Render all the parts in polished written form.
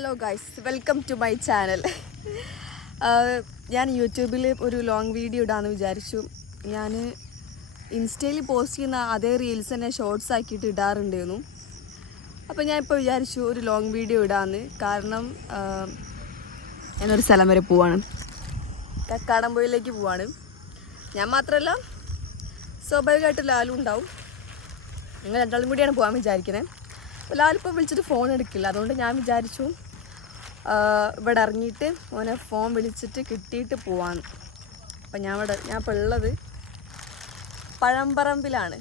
Hello guys, welcome to my channel. ഞാൻ യൂട്യൂബിൽ ഒരു ലോങ് വീഡിയോ ഇടാമെന്ന് വിചാരിച്ചു. ഞാൻ ഇൻസ്റ്റയിൽ പോസ്റ്റ് ചെയ്യുന്ന അതേ റീൽസ് തന്നെ ഷോർട്സ് ആക്കിയിട്ട് ഇടാറുണ്ടായിരുന്നു. അപ്പോൾ ഞാൻ ഇപ്പോൾ വിചാരിച്ചു ഒരു ലോങ് വീഡിയോ ഇടാമെന്ന്. കാരണം ഞാനൊരു സ്ഥലം വരെ പോവാണ്, കക്കാടംപൊയിലേക്ക് പോവാണ്. ഞാൻ മാത്രമല്ല, സ്വാഭാവികമായിട്ട് ലാലും ഉണ്ടാവും. ഞങ്ങൾ രണ്ടാളും കൂടിയാണ് പോകാൻ വിചാരിക്കുന്നത്. അപ്പോൾ ലാലിപ്പോൾ വിളിച്ചിട്ട് ഫോൺ എടുക്കില്ല. അതുകൊണ്ട് ഞാൻ വിചാരിച്ചു ഇവിടെ ഇറങ്ങിയിട്ട് ഓനെ ഫോൺ വിളിച്ചിട്ട് കിട്ടിയിട്ട് പോവാന്ന്. അപ്പം ഞാൻ ഇപ്പോൾ ഉള്ളത് പഴംപറമ്പിലാണ്.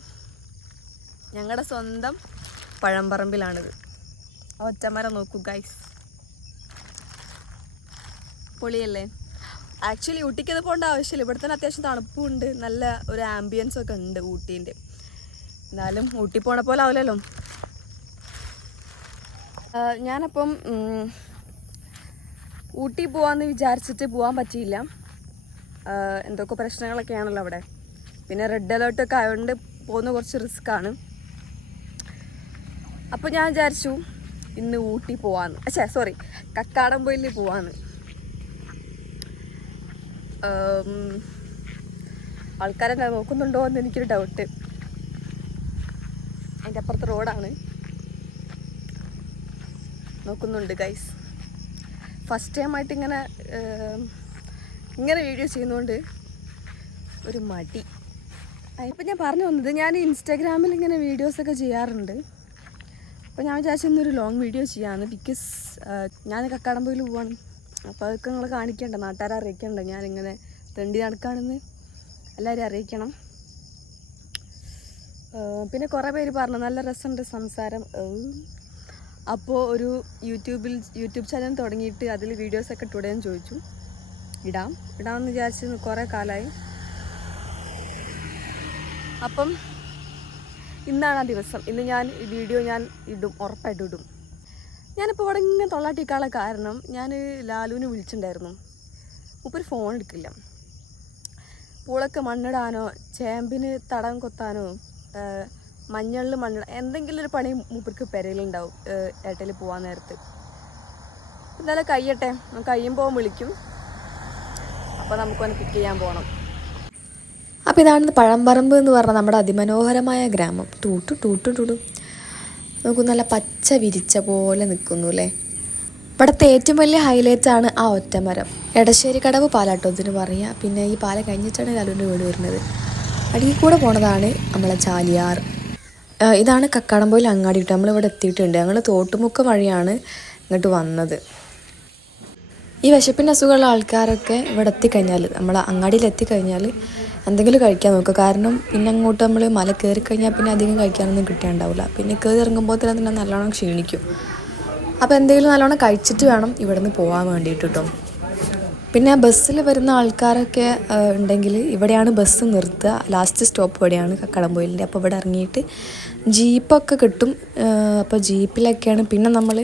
ഞങ്ങളുടെ സ്വന്തം പഴംപറമ്പിലാണിത്. ഒറ്റമരം നോക്കൂ ഗൈസ്, പൊളിയല്ലേ? ആക്ച്വലി ഊട്ടിക്കത് പോകേണ്ട ആവശ്യമില്ല. ഇവിടെ തന്നെ അത്യാവശ്യം തണുപ്പുണ്ട്, നല്ല ഒരു ആംബിയൻസ് ഒക്കെ ഉണ്ട് ഊട്ടീൻ്റെ. എന്നാലും ഊട്ടി പോണ പോലെ ആവില്ലല്ലോ. ഞാനപ്പം ഊട്ടി പോകാമെന്ന് വിചാരിച്ചിട്ട് പോകാൻ പറ്റിയില്ല. എന്തൊക്കെ പ്രശ്നങ്ങളൊക്കെയാണല്ലോ അവിടെ. പിന്നെ റെഡ് അലേർട്ടൊക്കെ ആയതുകൊണ്ട് പോകുന്ന കുറച്ച് റിസ്ക്കാണ്. അപ്പോൾ ഞാൻ വിചാരിച്ചു ഇന്ന് ഊട്ടി പോവാന്ന്, കക്കാടംപൊയിൽ പോവാന്ന്. ആൾക്കാരെന്നെ നോക്കുന്നുണ്ടോ എന്ന് എനിക്കൊരു ഡൗട്ട്. അതിൻ്റെ അപ്പുറത്ത് റോഡാണ്, നോക്കുന്നുണ്ട് ഗൈസ്. ഫസ്റ്റ് ടൈമായിട്ട് ഇങ്ങനെ വീഡിയോ ചെയ്യുന്നതുകൊണ്ട് ഒരു മടി. ഇപ്പം ഞാൻ പറഞ്ഞു വന്നത്, ഞാൻ ഇൻസ്റ്റാഗ്രാമിൽ ഇങ്ങനെ വീഡിയോസൊക്കെ ചെയ്യാറുണ്ട്. അപ്പോൾ ഞാൻ വിചാരിച്ചു ഇന്നൊരു ലോങ് വീഡിയോ ചെയ്യാമെന്ന്. ബിക്കോസ് ഞാൻ കക്കാടംപൊയിൽ പോവാണ്. അപ്പോൾ അതൊക്കെ നിങ്ങൾ കാണിക്കണ്ട, നാട്ടുകാരെ അറിയിക്കണ്ട ഞാനിങ്ങനെ തെണ്ടി നടക്കാണെന്ന് എല്ലാവരും അറിയിക്കണം. പിന്നെ കുറേ പേര് പറഞ്ഞു നല്ല രസമുണ്ട് സംസാരം. അപ്പോൾ ഒരു യൂട്യൂബ് ചാനൽ തുടങ്ങിയിട്ട് അതിൽ വീഡിയോസൊക്കെ ഇട്ടുകൂടെയെന്ന് ചോദിച്ചു. ഇടാമെന്ന് വിചാരിച്ച് കുറേ കാലമായി. അപ്പം ഇന്നാണ് ആ ദിവസം. ഇന്ന് ഞാൻ ഈ വീഡിയോ ഇടും, ഉറപ്പായിട്ടും ഇടും. ഞാനിപ്പോൾ ഇവിടെ ഇങ്ങനെ തൊള്ളാട്ടിക്കാനുള്ള കാരണം, ഞാൻ ലാലുവിനെ വിളിച്ചിട്ടുണ്ടായിരുന്നു. മൂപ്പര് ഫോൺ എടുക്കില്ല. പൂളക്ക് മണ്ണിടാനോ ചേമ്പിന് തടം കൊത്താനോ മഞ്ഞളിൽ മണ്ണിട എന്തെങ്കിലും ഒരു പണി മൂപ്പർക്ക് പെരയിലുണ്ടാവും ഏട്ടയിൽ പോകാൻ നേരത്ത്. എന്തായാലും കഴിയട്ടെ, കഴിയുമ്പോൾ വിളിക്കും. അപ്പോൾ നമുക്കൊന്ന് പിക്ക് ചെയ്യാൻ പോകണം. അപ്പോൾ ഇതാണ് പഴംപറമ്പ് എന്ന് പറഞ്ഞാൽ നമ്മുടെ അതിമനോഹരമായ ഗ്രാമം. ടൂട്ടു നമുക്ക് നല്ല പച്ച വിരിച്ച പോലെ നിൽക്കുന്നു അല്ലേ. ഇവിടുത്തെ ഏറ്റവും വലിയ ഹൈലൈറ്റാണ് ആ ഒറ്റമരം. എടശ്ശേരി കടവ് പാലാട്ടോത്തിന് പറയുക. പിന്നെ ഈ പാല കഴിഞ്ഞിട്ടാണ് ലാലുവിൻ്റെ വീട് വരുന്നത്. അടിയിൽ കൂടെ പോണതാണ് നമ്മളെ ചാലിയാർ. ഇതാണ് കക്കാടംപൊയിൽ അങ്ങാടി. നമ്മളിവിടെ എത്തിയിട്ടുണ്ട്. ഞങ്ങൾ തോട്ടുമുക്കം വഴിയാണ് ഇങ്ങോട്ട് വന്നത്. ഈ വിശപ്പിൻ്റെ അസുഖമുള്ള ആൾക്കാരൊക്കെ ഇവിടെ എത്തിക്കഴിഞ്ഞാൽ, നമ്മൾ അങ്ങാടിയിൽ എത്തിക്കഴിഞ്ഞാൽ എന്തെങ്കിലും കഴിക്കാൻ നോക്കുക. കാരണം പിന്നെ അങ്ങോട്ട് നമ്മൾ മല കയറി കഴിഞ്ഞാൽ പിന്നെ അധികം കഴിക്കാനൊന്നും കിട്ടാനുണ്ടാവില്ല. പിന്നെ കയറി ഇറങ്ങുമ്പോൾ തന്നെ നല്ലോണം ക്ഷീണിക്കും. അപ്പോൾ എന്തെങ്കിലും നല്ലോണം കഴിച്ചിട്ട് വേണം ഇവിടെ നിന്ന് പോകാൻ വേണ്ടിയിട്ട് കേട്ടോ. പിന്നെ ബസ്സിൽ വരുന്ന ആൾക്കാരൊക്കെ ഉണ്ടെങ്കിൽ ഇവിടെയാണ് ബസ് നിർത്തുക. ലാസ്റ്റ് സ്റ്റോപ്പ് ഇവിടെയാണ് കക്കാടംപൊയിലിൻ്റെ. അപ്പോൾ ഇവിടെ ഇറങ്ങിയിട്ട് ജീപ്പൊക്കെ കിട്ടും. അപ്പോൾ ജീപ്പിലൊക്കെയാണ് പിന്നെ നമ്മൾ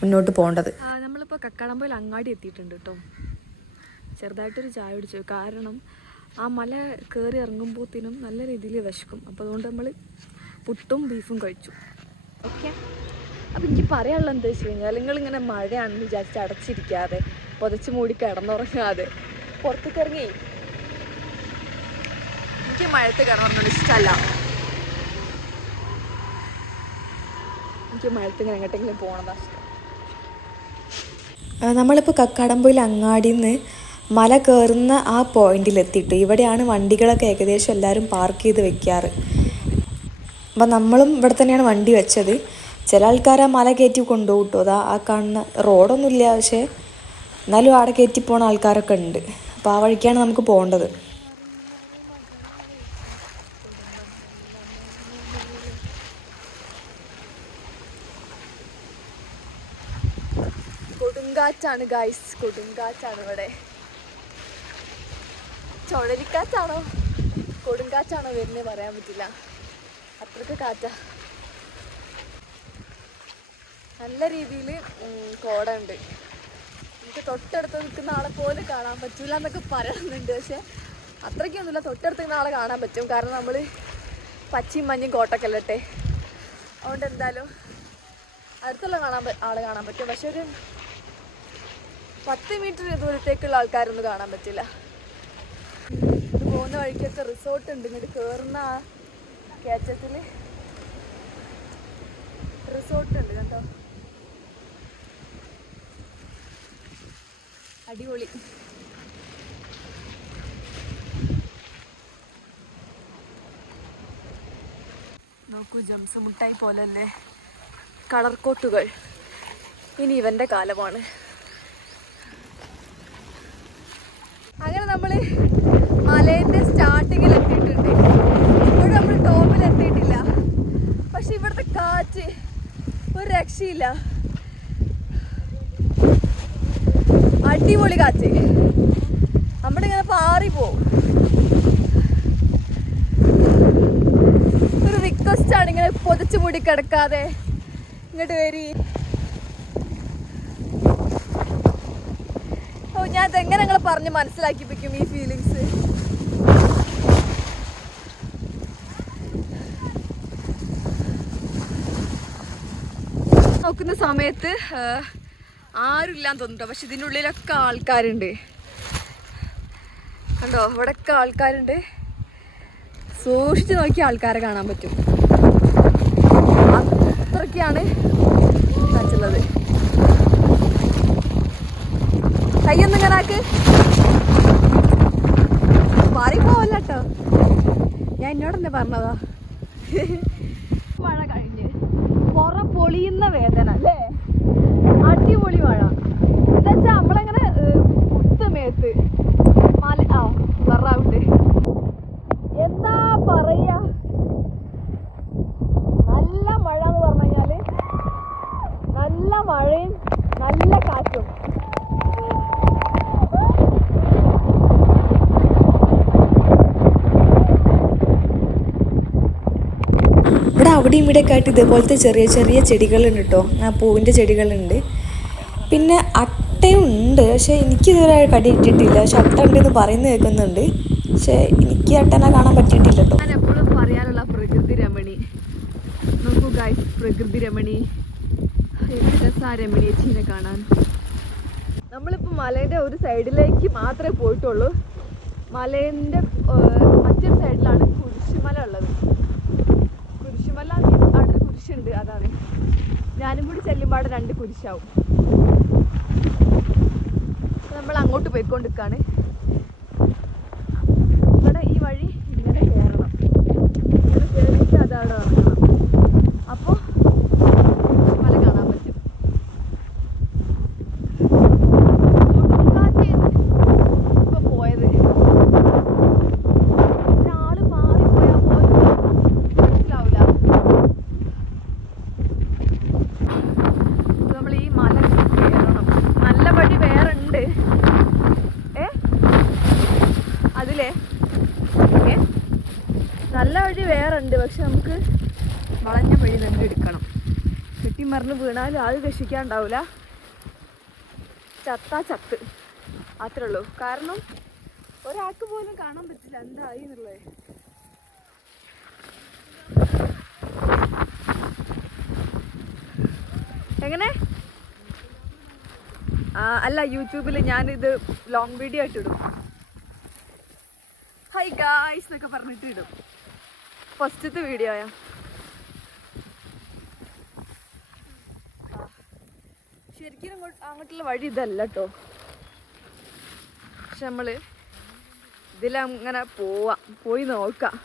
മുന്നോട്ട് പോകേണ്ടത്. നമ്മളിപ്പോൾ കക്കാടംപൊയിൽ അങ്ങാടി എത്തിയിട്ടുണ്ട് കേട്ടോ. ചെറുതായിട്ടൊരു ചായ കുടിച്ചു. കാരണം ആ മല കയറി ഇറങ്ങുമ്പോഴത്തേനും നല്ല രീതിയിൽ വിശക്കും. അപ്പോൾ അതുകൊണ്ട് നമ്മൾ പുട്ടും ബീഫും കഴിച്ചു. ഓക്കെ, അപ്പോൾ എനിക്ക് പറയാനുള്ളത് എന്താ വെച്ച് കഴിഞ്ഞാൽ, നിങ്ങളിങ്ങനെ മഴയാണെന്ന് വിചാരിച്ച് അടച്ചിരിക്കാതെ പുതച്ച് മൂടി കിടന്നുറങ്ങാതെ പുറത്തേക്ക് ഇറങ്ങി. എനിക്ക് മഴത്ത് കിടന്നുറങ്ങുന്നത് ഇഷ്ടമല്ല. എനിക്ക് മഴത്ത് ഇങ്ങനെ എങ്ങോട്ടെങ്കിലും പോകണതാണ് ഇഷ്ടം. നമ്മളിപ്പോൾ കക്കാടംപൊയിൽ അങ്ങാടിയിൽ നിന്ന് മല കയറുന്ന ആ പോയിന്റിലെത്തിയിട്ട് ഇവിടെയാണ് വണ്ടികളൊക്കെ ഏകദേശം എല്ലാവരും പാർക്ക് ചെയ്ത് വെക്കാറ്. അപ്പം നമ്മളും ഇവിടെ തന്നെയാണ് വണ്ടി വെച്ചത്. ചില ആൾക്കാർ ആ മല കയറ്റി കൊണ്ടുപോകും കേട്ടോ. അതാ ആ കാണുന്ന റോഡൊന്നുമില്ല, പക്ഷേ എന്നാലും അവിടെ കയറ്റി പോണ ആൾക്കാരൊക്കെ ഉണ്ട്. അപ്പോൾ ആ വഴിക്കാണ് നമുക്ക് പോകേണ്ടത്. കൊടുങ്കാറ്റാണ് ഗൈസ്, കൊടുങ്കാറ്റാണ് ഇവിടെ. ചുഴലിക്കാറ്റാണോ കൊടുങ്കാറ്റാണോ വരുന്നത് പറയാൻ പറ്റില്ല, അത്രയ്ക്ക് കാറ്റാ. നല്ല രീതിയിൽ കോടയുണ്ട്. എനിക്ക് തൊട്ടടുത്ത് നിൽക്കുന്ന ആളെ പോലും കാണാൻ പറ്റില്ല എന്നൊക്കെ പറയുന്നുണ്ട്. പക്ഷെ അത്രയ്ക്കൊന്നുമില്ല, തൊട്ടടുത്ത് നിൽക്കുന്ന ആളെ കാണാൻ പറ്റും. കാരണം നമ്മൾ പച്ചയും മഞ്ഞയും കോട്ടൊക്കെ അല്ലട്ടെ. അതുകൊണ്ട് എന്തായാലും അടുത്തുള്ള ആളെ കാണാൻ പറ്റും. പക്ഷെ ഒരു 10 മീറ്റർ ദൂരത്തേക്കുള്ള ആൾക്കാരൊന്നും കാണാൻ പറ്റില്ല. ഇത് പോകുന്ന വഴിക്കൊക്കെ റിസോർട്ട് ഉണ്ട്. ഇങ്ങോട്ട് കയറുന്ന ആ കയറ്റത്തിൽ റിസോർട്ട് ഉണ്ട് കേട്ടോ. അടിപൊളി. നോക്കൂ, ജംസ് മുട്ടായി പോലല്ലേ കളർ കോട്ടുകൾ. ഇനി ഇവന്റെ കാലമാണ്. അങ്ങനെ നമ്മൾ മലേന്റെ സ്റ്റാർട്ടിങ്ങിൽ എത്തിയിട്ടുണ്ട്. ഇപ്പോഴും നമ്മൾ ടോപ്പിൽ എത്തിയിട്ടില്ല. പക്ഷെ ഇവിടുത്തെ കാറ്റ് ഒരു രക്ഷയില്ല. അടിപൊളി കാറ്റ്. നമ്മളിങ്ങനെ പാറിപ്പോവും. ഒരു റിക്വസ്റ്റ് ആണ്, ഇങ്ങനെ പൊതിച്ചു മൂടി കിടക്കാതെ ഇങ്ങോട്ട് വരി. ഓ, ഞാൻ ഇതെങ്ങനെ നിങ്ങളെ പറഞ്ഞ് മനസ്സിലാക്കിപ്പിക്കും ഈ ഫീലിങ്സ്. നോക്കുന്ന സമയത്ത് ആരുമില്ലാന്ന് തോന്നുന്നുണ്ടോ, പക്ഷെ ഇതിനുള്ളിലൊക്കെ ആൾക്കാരുണ്ട്. കണ്ടോ, ഇവിടെയൊക്കെ ആൾക്കാരുണ്ട്. സൂക്ഷിച്ച് നോക്കി ആൾക്കാരെ കാണാൻ പറ്റും. അത്രയ്ക്കാണ് കാറ്റുള്ളത്. കയ്യൊന്നും ഇങ്ങനെ ആക്ക്, മാറിപ്പോവല്ല കേട്ടോ. ഞാൻ എന്നോട് തന്നെ പറഞ്ഞതാ. മഴ കഴിഞ്ഞ് പുറ പൊളിയുന്ന വേദന അല്ലേ. അടിപൊളി മഴ. എന്താ വെച്ചാ നമ്മളങ്ങനെ കുത്തുമേത്ത് മല വെറാവുണ്ട്. എന്താ പറയാ, നല്ല മഴ എന്ന് പറഞ്ഞു കഴിഞ്ഞാല് നല്ല മഴയും നല്ല കാറ്റും. ഇവിടെ അവിടെയും ഇവിടെയൊക്കെ ആയിട്ട് ഇതേപോലത്തെ ചെറിയ ചെറിയ ചെടികളുണ്ട് കേട്ടോ. പൂവിൻ്റെ ചെടികളുണ്ട്. പിന്നെ അട്ടയുണ്ട്, പക്ഷെ എനിക്കിതുവരെ കടി ഇട്ടിട്ടില്ല. പക്ഷെ അട്ട ഉണ്ടെന്ന് പറയുന്നത് കേൾക്കുന്നുണ്ട്. പക്ഷെ എനിക്ക് അട്ടനെ കാണാൻ പറ്റിയിട്ടില്ല കേട്ടോ. ഞാൻ എപ്പോഴും പറയാനുള്ള പ്രകൃതി രമണി. നോക്കൂ ഗൈസ്, പ്രകൃതി രമണി. രസാ രമണിയേച്ചീനെ കാണാൻ. നമ്മളിപ്പോൾ മലേൻ്റെ ഒരു സൈഡിലേക്ക് മാത്രമേ പോയിട്ടുള്ളൂ. മലേൻ്റെ മറ്റൊരു സൈഡിലാണ് കുരിശുമല ഉള്ളത്. കുരിശുമല അവിടെ കുരിശുണ്ട്, അതാണ്. ഞാനും കൂടി ചെല്ലുമ്പോൾ 2 കുരിശാവും. നമ്മൾ അങ്ങോട്ട് പോയിക്കൊണ്ടിരിക്കുകയാണ്. ഇവിടെ ഈ വഴി ഇങ്ങനെ കയറണം. ഇങ്ങനെ കയറിയിട്ട് അതവിടെ ഇറങ്ങണം. അപ്പോൾ മല കാണാൻ പറ്റും. ഇപ്പൊ പോയത് ഒരാള് മാറിപ്പോയാൽ പോലും മനസ്സിലാവില്ല. നമ്മൾ ഈ മല കയറണം. നല്ല വഴി വേറെ ഉണ്ട്. അതിലേ നല്ല വഴി വേറെ ഉണ്ട്, പക്ഷെ നമുക്ക് വളഞ്ഞ വഴി തന്നെ എടുക്കണം. കെട്ടിമറിഞ്ഞ് വീണാലും ആൾ രക്ഷിക്കാണ്ടാവില്ല. ചത്താ ചത്ത്, അത്രേ ഉള്ളൂ. കാരണം ഒരാൾക്ക് പോലും കാണാൻ പറ്റില്ല എന്തായി എന്നുള്ളത്. എങ്ങനെ അല്ല, യൂട്യൂബിൽ ഞാനിത് ലോങ് വീഡിയോ ആയിട്ട് ഇടും. ഹൈ ഗായ്സ് എന്നൊക്കെ പറഞ്ഞിട്ട് ഇടും. ഫസ്റ്റത്തെ വീഡിയോയാ. ശരിക്കും അങ്ങോട്ടുള്ള വഴി ഇതല്ല കേട്ടോ. പക്ഷെ നമ്മൾ ഇതിലങ്ങനെ പോയി നോക്കാം.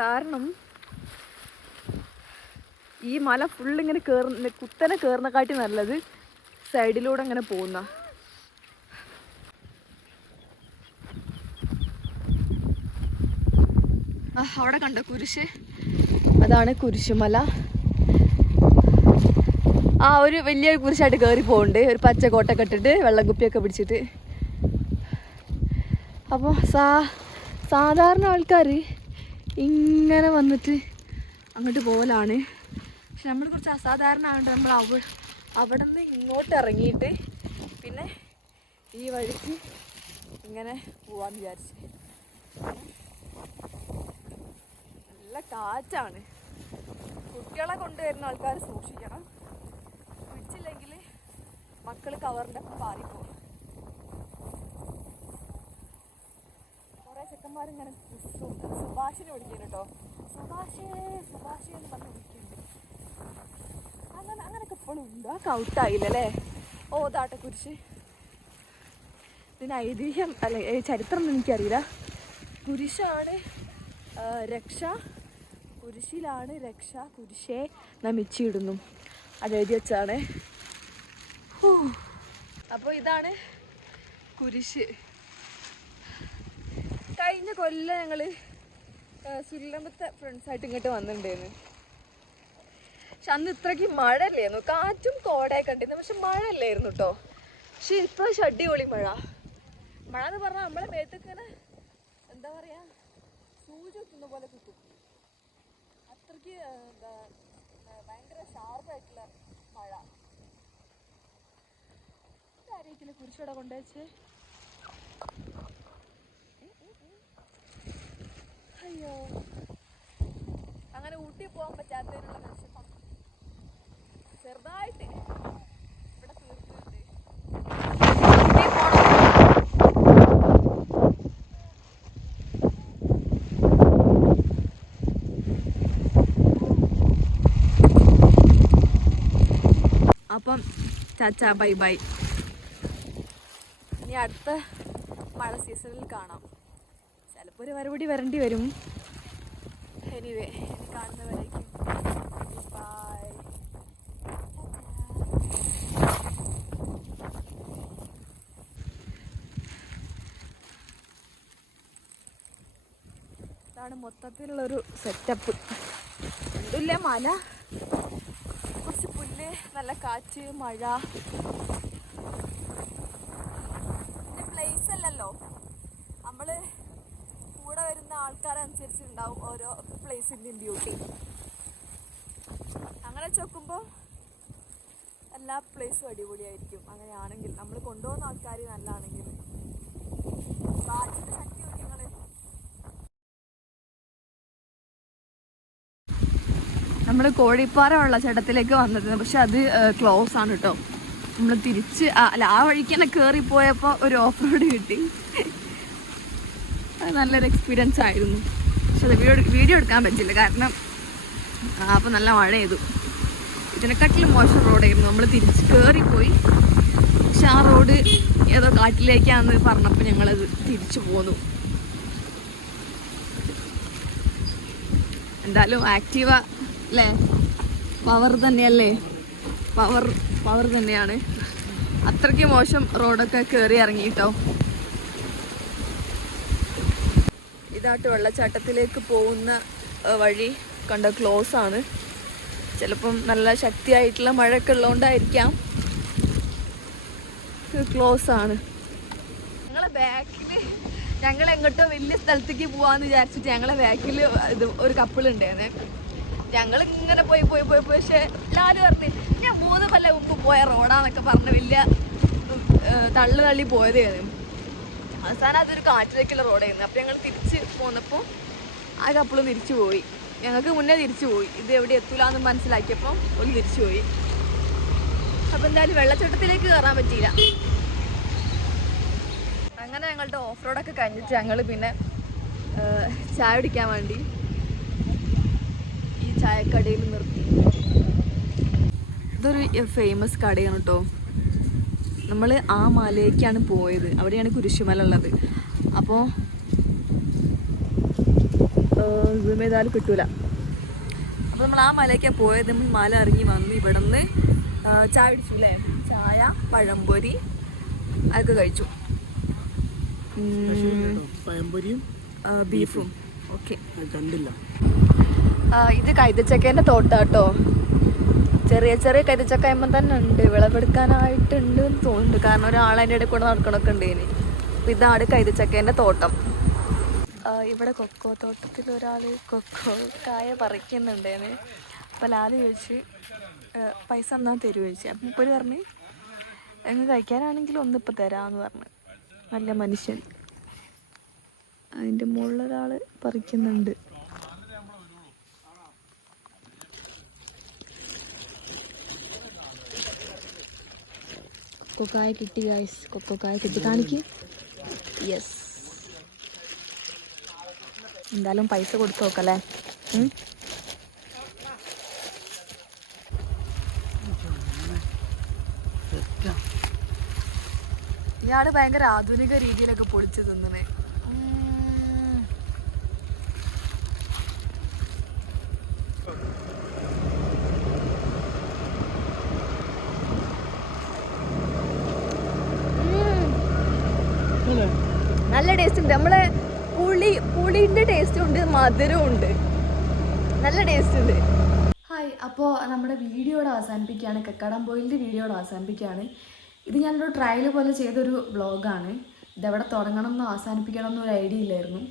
കാരണം ഈ മല ഫുള്ളിങ്ങനെ കുത്തനെ കയറുന്നക്കാട്ടി നല്ലത് സൈഡിലൂടെ അങ്ങനെ പോകുന്ന. അവിടെ കണ്ടോ കുരിശ്, അതാണ് കുരിശുമല. ഒരു വലിയൊരു കുരിശായിട്ട് കയറി പോകുന്നുണ്ട്. ഒരു പച്ച കോട്ടൊക്കെ ഇട്ടിട്ട് വെള്ളക്കുപ്പിയൊക്കെ പിടിച്ചിട്ട്. അപ്പോൾ സാധാരണ ആൾക്കാർ ഇങ്ങനെ വന്നിട്ട് അങ്ങോട്ട് പോകലാണ്. പക്ഷെ നമ്മൾ കുറച്ച് അസാധാരണ ആയതുകൊണ്ട് നമ്മൾ അവിടെ നിന്ന് ഇങ്ങോട്ട് ഇറങ്ങിയിട്ട് പിന്നെ ഈ വഴിക്ക് ഇങ്ങനെ പോവാന്ന് വിചാരിച്ചു. നല്ല കാറ്റാണ്. കുട്ടികളെ കൊണ്ടുവരുന്ന ആൾക്കാർ സൂക്ഷിക്കണം. പിടിച്ചില്ലെങ്കിൽ മക്കള് കവറിൻ്റെ ഒപ്പം പാറിപ്പോകും. കുറേ ചെക്കന്മാരിങ്ങനെ സുഭാഷിനെ വിളിക്കുന്നു കേട്ടോ. സുഭാഷേ സുഭാഷേ എന്ന് പറഞ്ഞ് വിളിക്കുന്നുണ്ട്. അങ്ങനെയൊക്കെ ഇപ്പോഴും ഉണ്ടോ? ഔട്ടായില്ലല്ലേ? ഓ താട്ടക്കുരിശ്. ഇതിന് ഐതിഹ്യം അല്ലെ ചരിത്രം ഒന്നും എനിക്കറിയില്ല. കുരിശാണ് രക്ഷ, കുരിശിലാണ് രക്ഷ, കുരിശേ നമിച്ചിടുന്നു, അത് എഴുതി വെച്ചാണ്. അപ്പോൾ ഇതാണ് കുരിശ്. കഴിഞ്ഞ കൊല്ലം ഞങ്ങൾ സുല്ലമ്പത്തെ ഫ്രണ്ട്സായിട്ട് ഇങ്ങോട്ട് വന്നിട്ടുണ്ടായിരുന്നു. പക്ഷെ അന്ന് ഇത്രയ്ക്ക് മഴ അല്ലായിരുന്നു, കാറ്റും കോടയൊക്കെ ഉണ്ടായിരുന്നു, പക്ഷെ മഴ അല്ലായിരുന്നു കേട്ടോ. പക്ഷെ ഇപ്രാവശ്യം അടിപൊളി മഴ. മഴ എന്ന് പറഞ്ഞാൽ നമ്മളെ മേത്തൊക്കെ ഇങ്ങനെ എന്താ പറയുക, സൂചി വെക്കുന്ന പോലെ കിട്ടും. അത്രയ്ക്ക് എന്താ ഭയങ്കര ഷാർപ്പായിട്ടുള്ള മഴ. ഇതായിരിക്കില്ല കുരിശോടെ കൊണ്ടുവച്ച്. അയ്യോ, അങ്ങനെ ഊട്ടി പോകാൻ പറ്റാത്തതിനുള്ള വിഷമം ചെറുതായിട്ട് ഇവിടെ തീർക്കുന്നുണ്ട്. അപ്പം ചാച്ചാ ബൈ ബൈ. ഇനി അടുത്ത മഴ സീസണിൽ കാണാം. ചിലപ്പോൾ ഒരു മറുപടി വരേണ്ടി വരും. എനിവേ, ഇനി കാണുന്നവരേക്കും ബൈ. ഇതാണ് മൊത്തത്തിലുള്ളൊരു സെറ്റപ്പ്. എന്തില്ല, മല, കുറച്ച് പുല്ല്, നല്ല കാറ്റ്, മഴ. പ്ലേസ് അല്ലല്ലോ, നമ്മൾ കൂടെ വരുന്ന ആൾക്കാരനുസരിച്ചുണ്ടാവും ഓരോ പ്ലേസിൻ്റെയും ബ്യൂട്ടി. അങ്ങനെ നോക്കുമ്പോൾ എല്ലാ പ്ലേസും അടിപൊളിയായിരിക്കും. അങ്ങനെയാണെങ്കിൽ നമ്മൾ കൊണ്ടുപോകുന്ന ആൾക്കാർ നല്ലതാണെങ്കിൽ. കാറ്റിൻ്റെ ശക്തി നോക്കി നിങ്ങൾ. നമ്മൾ കോഴിപ്പാറ വെള്ളച്ചാട്ടത്തിലേക്ക് വന്നിരുന്നു, പക്ഷെ അത് ക്ലോസ് ആണ് കേട്ടോ. നമ്മൾ തിരിച്ച് ആ വഴിക്ക് തന്നെ കയറിപ്പോയപ്പോൾ ഒരു ഓഫ് റോഡ് കിട്ടി. അത് നല്ലൊരു എക്സ്പീരിയൻസ് ആയിരുന്നു. പക്ഷെ അത് വീഡിയോ എടുക്കാൻ പറ്റില്ല, കാരണം അപ്പോൾ നല്ല മഴ ചെയ്തു. ഇതിനെക്കാട്ടിലും മോശം റോഡായിരുന്നു. നമ്മൾ തിരിച്ച് കയറിപ്പോയി, പക്ഷെ ആ റോഡ് ഏതോ കാട്ടിലേക്കാണെന്ന് പറഞ്ഞപ്പോൾ ഞങ്ങളത് തിരിച്ചു പോന്നു. എന്തായാലും ആക്റ്റീവ അല്ലേ, പവർ തന്നെയല്ലേ, പവർ തന്നെയാണ്. അത്രയ്ക്ക് മോശം റോഡൊക്കെ കയറി ഇറങ്ങിയിട്ടോ. ഇതായിട്ട് വെള്ളച്ചാട്ടത്തിലേക്ക് പോകുന്ന വഴി കണ്ട ക്ലോസ് ആണ്. ചിലപ്പം നല്ല ശക്തിയായിട്ടുള്ള മഴയൊക്കെ ഉള്ളതുകൊണ്ടായിരിക്കാം ക്ലോസ് ആണ്. ഞങ്ങളെ ബാക്കിൽ ഞങ്ങൾ എങ്ങോട്ടോ വലിയ സ്ഥലത്തേക്ക് പോവാന്ന് വിചാരിച്ചിട്ട് ഞങ്ങളെ ബാക്കിൽ ഇത് ഒരു കപ്പിളുണ്ടായിരുന്നേ. ഞങ്ങൾ ഇങ്ങനെ പോയി പക്ഷെ എല്ലാവരും പറഞ്ഞ് ഞാൻ 3 കൊല്ലം മുമ്പ് പോയ റോഡാന്നൊക്കെ പറഞ്ഞ് വലിയ തള്ളി പോയതായിരുന്നു. അവസാനം അതൊരു കാട്ടിലേക്കുള്ള റോഡായിരുന്നു. അപ്പം ഞങ്ങൾ തിരിച്ച് പോന്നപ്പോൾ ആ കപ്പിളും തിരിച്ചു പോയി. ഞങ്ങൾക്ക് മുന്നേ തിരിച്ചു പോയി. ഇത് എവിടെ എത്തൂലെന്ന് മനസ്സിലാക്കിയപ്പോൾ ഒരു തിരിച്ചു പോയി. അപ്പം എന്തായാലും വെള്ളച്ചാട്ടത്തിലേക്ക് കയറാൻ പറ്റിയില്ല. അങ്ങനെ ഞങ്ങളുടെ ഓഫ് റോഡൊക്കെ കഴിഞ്ഞിട്ട് ഞങ്ങൾ പിന്നെ ചായ കുടിക്കാൻ വേണ്ടി ഈ ചായക്കടയിൽ നിർത്തി. ഇതൊരു ഫേമസ് കടയാണ് കേട്ടോ. നമ്മൾ ആ മലയിലേക്കാണ് പോയത്, അവിടെയാണ് കുരിശുമല ഉള്ളത്. അപ്പോൾ സൂം ചെയ്താലും കിട്ടൂല. അപ്പോൾ നമ്മൾ ആ മലയ്ക്കാണ് പോയത്. നമ്മൾ മല ഇറങ്ങി വന്ന് ഇവിടെ നിന്ന് ചായ കുടിച്ചു അല്ലേ. ചായ, പഴംപൊരി അതൊക്കെ കഴിച്ചു. ബീഫും ഓക്കെ. ഇത് കൈതച്ചക്കേൻ്റെ തോട്ടാട്ടോ. ചെറിയ ചെറിയ കൈതച്ചക്കയമ്മ തന്നെ ഉണ്ട്, വിളവെടുക്കാനായിട്ടുണ്ട് എന്ന് തോന്നുന്നുണ്ട്. കാരണം ഒരാളതിൻ്റെ ഇടയിൽ കൂടെ നടക്കണമൊക്കെ ഉണ്ട് ഇനി. അപ്പം ഇതാണ് കൈതച്ചക്കേൻ്റെ തോട്ടം. ഇവിടെ കൊക്കോ തോട്ടത്തിൽ ഒരാൾ കൊക്കോ കായ പറിക്കുന്നുണ്ടേന്. അപ്പോൾ ലാല് ചോദിച്ച് പൈസ എന്നാൽ തരുമോ ചോദിച്ചു. അപ്പം മുപ്പര് പറഞ്ഞ് എങ്ങ് കഴിക്കാനാണെങ്കിൽ ഒന്നിപ്പോൾ തരാമെന്ന് പറഞ്ഞു. നല്ല മനുഷ്യൻ. അതിൻ്റെ മുകളിലൊരാൾ പറിക്കുന്നുണ്ട്. കൊക്കോക്കായ കിട്ടി ഗൈസ്, കൊക്കോക്കായ കിട്ടി. കാണിക്ക്. യെസ്, എന്തായാലും പൈസ കൊടുത്തു നോക്കല്ലേ. ഇയാള് ഭയങ്കര ആധുനിക രീതിയിലൊക്കെ പൊളിച്ചു തിന്നണേ. നല്ല ടേസ്റ്റ് ഉണ്ട്. നമ്മളെ പുളിന്റെ ടേസ്റ്റും ഉണ്ട്, മധുരവും ഉണ്ട്. നല്ല ടേസ്റ്റ് ഉണ്ട്. ഹായ്, അപ്പോൾ നമ്മുടെ വീഡിയോയുടെ അവസാനിപ്പിക്കുകയാണ്. കക്കാടംപൊയിലിൻ്റെ വീഡിയോയുടെ അവസാനിപ്പിക്കുകയാണ്. ഇത് ഞാനൊരു ട്രയൽ പോലെ ചെയ്തൊരു വ്ളോഗാണ്. ഇതെവിടെ തുടങ്ങണമെന്നോ അവസാനിപ്പിക്കണമെന്നോ ഒരു ഐഡിയ ഇല്ലായിരുന്നു.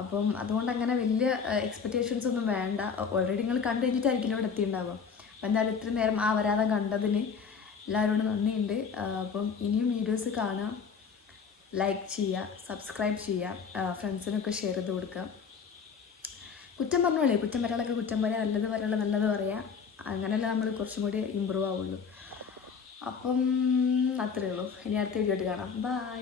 അപ്പം അതുകൊണ്ട് അങ്ങനെ വലിയ എക്സ്പെക്റ്റേഷൻസ് ഒന്നും വേണ്ട. ഓൾറെഡി നിങ്ങൾ കണ്ടു കഴിഞ്ഞിട്ടായിരിക്കും ഇവിടെ എത്തിയിട്ടുണ്ടാവുക. അപ്പം എന്തായാലും ഇത്രയും നേരം വരാതെ കണ്ടതിന് എല്ലാവരോടും നന്ദിയുണ്ട്. അപ്പം ഇനിയും വീഡിയോസ് കാണാം, ലൈക്ക് ചെയ്യുക, സബ്സ്ക്രൈബ് ചെയ്യുക, ഫ്രണ്ട്സിനൊക്കെ ഷെയർ ചെയ്ത് കൊടുക്കുക. കുറ്റം പറഞ്ഞോളേ, കുറ്റം പറയാനൊക്കെ കുറ്റം പറയാം, നല്ലത് പറയാനുള്ള നല്ലത് പറയാം. അങ്ങനെയല്ല നമ്മൾ കുറച്ചും കൂടി ഇമ്പ്രൂവ് ആവുള്ളൂ. അപ്പം അത്രയേ ഉള്ളൂ. ഇനി അടുത്ത വീഡിയോ ആയിട്ട് കാണാം. ബൈ.